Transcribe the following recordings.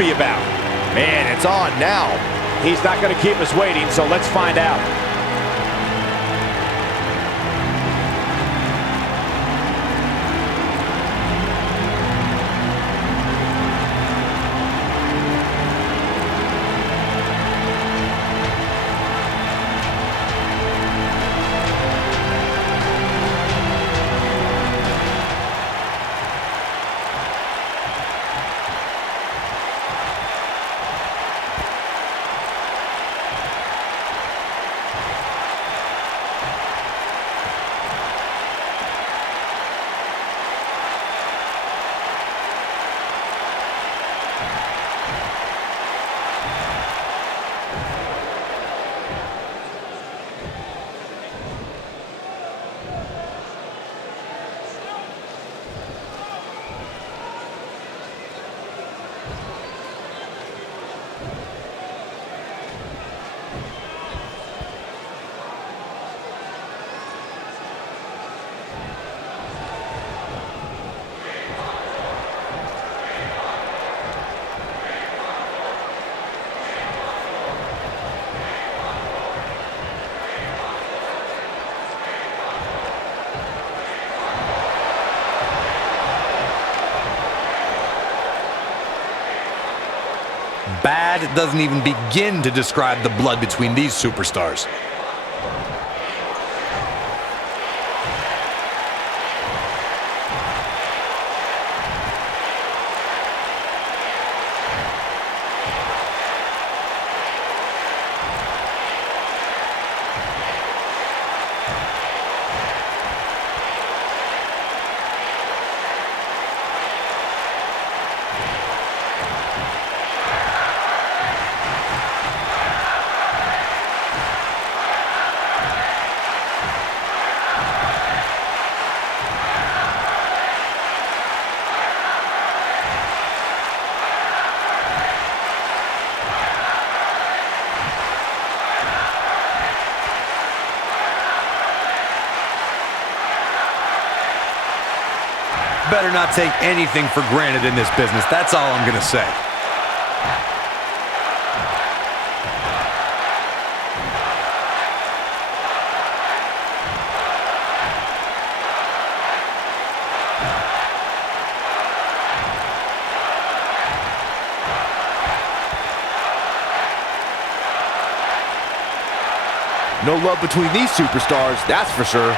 be about? Man, it's on now. He's not going to keep us waiting, so let's find out. Bad doesn't even begin to describe the blood between these superstars. Better not take anything for granted in this business. That's all I'm going to say. No love between these superstars, that's for sure.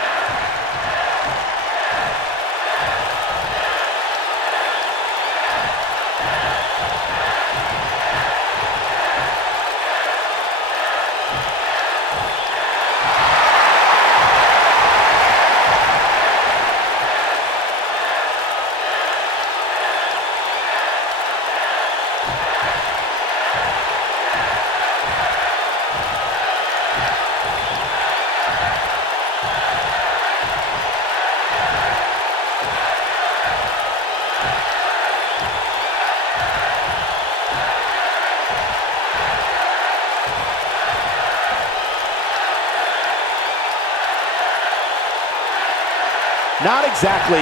Not exactly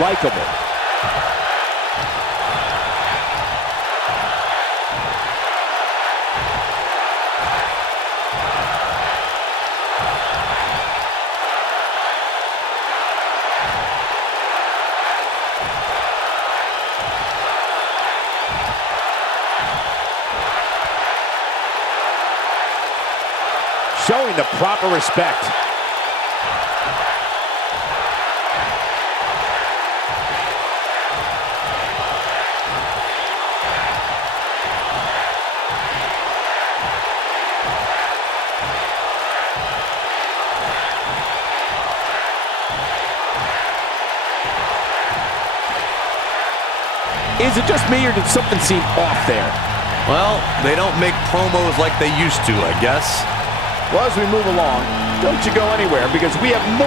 likable. Showing the proper respect. Is it just me, or did something seem off there? Well, they don't make promos like they used to, I guess. Well, as we move along, don't you go anywhere, because we have more.